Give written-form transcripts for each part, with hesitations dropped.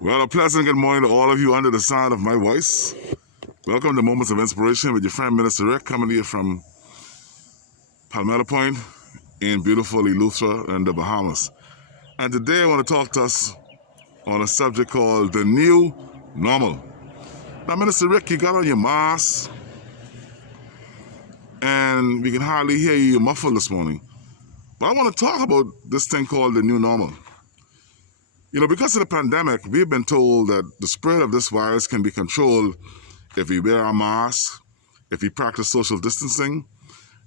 Well, a pleasant good morning to all of you under the sound of my voice. Welcome to Moments of Inspiration with your friend Minister Rick, coming to you from Palmetto Point in beautiful Eleuthera in the Bahamas. And today I want to talk to us on a subject called the new normal. Now, Minister Rick, you got on your mask and we can hardly hear you. You're muffled this morning. But I want to talk about this thing called the new normal. You know, because of the pandemic, we've been told that the spread of this virus can be controlled if we wear our masks, if we practice social distancing,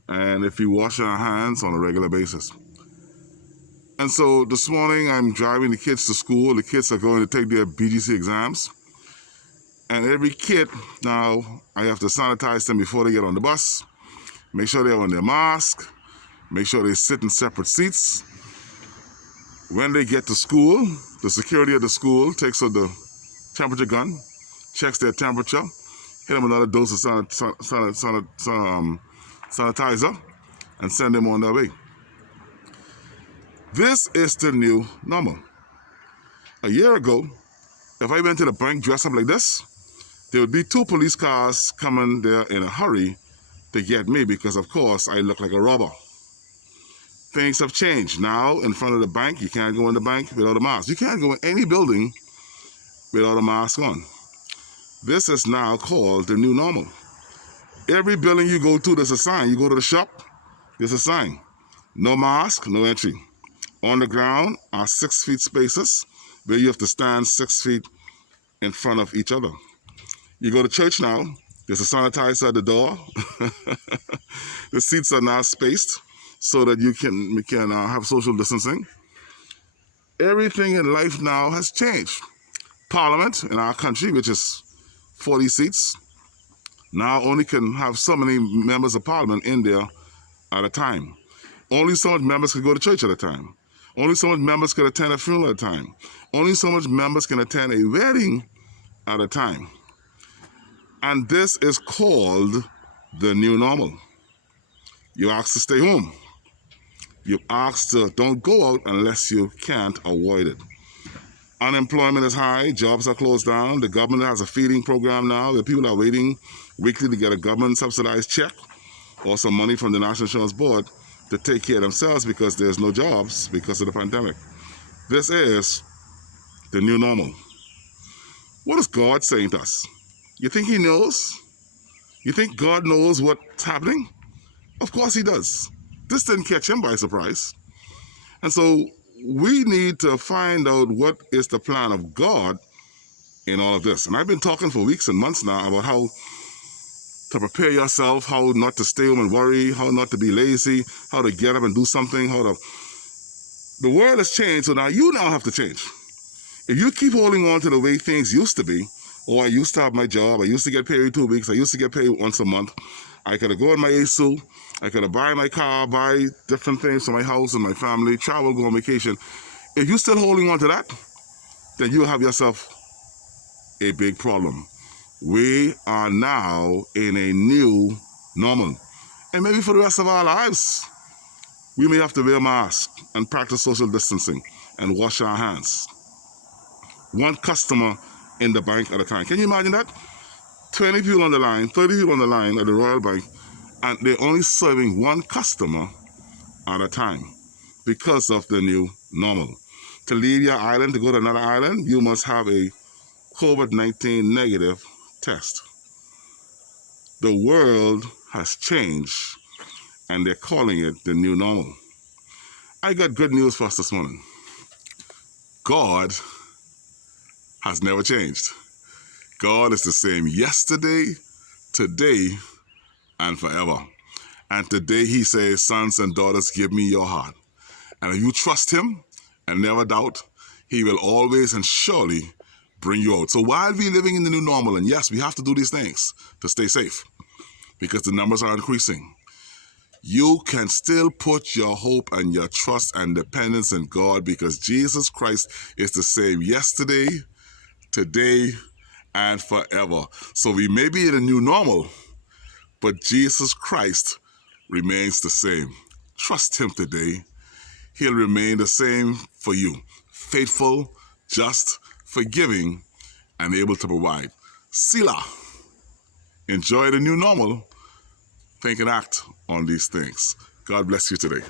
and if we wash our hands on a regular basis. And so this morning, I'm driving the kids to school. The kids are going to take their BGC exams. And every kid, now, I have to sanitize them before they get on the bus, make sure they're on their mask, make sure they sit in separate seats. When they get to school, the security of the school takes out the temperature gun, checks their temperature, hit them another dose of sanitizer, and send them on their way. This is the new normal. A year ago, if I went to the bank dressed up like this, there would be 2 police cars coming there in a hurry to get me because, of course, I look like a robber. Things have changed. Now, in front of the bank, you can't go in the bank without a mask. You can't go in any building without a mask on. This is now called the new normal. Every building you go to, there's a sign. You go to the shop, there's a sign. No mask, no entry. On the ground are 6 feet spaces where you have to stand 6 feet in front of each other. You go to church now, there's a sanitizer at the door. The seats are now spaced so that you can have social distancing. Everything in life now has changed. Parliament in our country, which is 40 seats, now only can have so many members of parliament in there at a time. Only so much members can go to church at a time. Only so much members can attend a funeral at a time. Only so much members can attend a wedding at a time. And this is called the new normal. You're asked to stay home. You're asked to don't go out unless you can't avoid it. Unemployment is high, jobs are closed down. The government has a feeding program now where people are waiting weekly to get a government subsidized check or some money from the National Insurance Board to take care of themselves because there's no jobs because of the pandemic. This is the new normal. What is God saying to us? You think He knows? You think God knows what's happening? Of course He does. This didn't catch Him by surprise. And so we need to find out what is the plan of God in all of this. And I've been talking for weeks and months now about how to prepare yourself, how not to stay home and worry, how not to be lazy, how to get up and do something, The world has changed, so now you have to change. If you keep holding on to the way things used to be, I used to have my job, I used to get paid every 2 weeks, I used to get paid once a month, I could have go in my ASU, I could have buy my car, buy different things for my house and my family, travel, go on vacation. If you're still holding on to that, then you have yourself a big problem. We are now in a new normal. And maybe for the rest of our lives, we may have to wear masks and practice social distancing and wash our hands. 1 customer in the bank at a time. Can you imagine that? 20 people on the line, 30 people on the line at the Royal Bank, and they're only serving 1 customer at a time because of the new normal. To leave your island to go to another island, you must have a COVID-19 negative test. The world has changed, and they're calling it the new normal. I got good news for us this morning. God has never changed. God is the same yesterday, today, and forever. And today He says, sons and daughters, give me your heart. And if you trust Him and never doubt, He will always and surely bring you out. So while we're living in the new normal, and yes, we have to do these things to stay safe because the numbers are increasing, you can still put your hope and your trust and dependence in God because Jesus Christ is the same yesterday, today, and forever. So we may be in a new normal, but Jesus Christ remains the same. Trust Him today. He'll remain the same for you. Faithful, just, forgiving, and able to provide. Sila. Enjoy the new normal. Think and act on these things. God bless you today.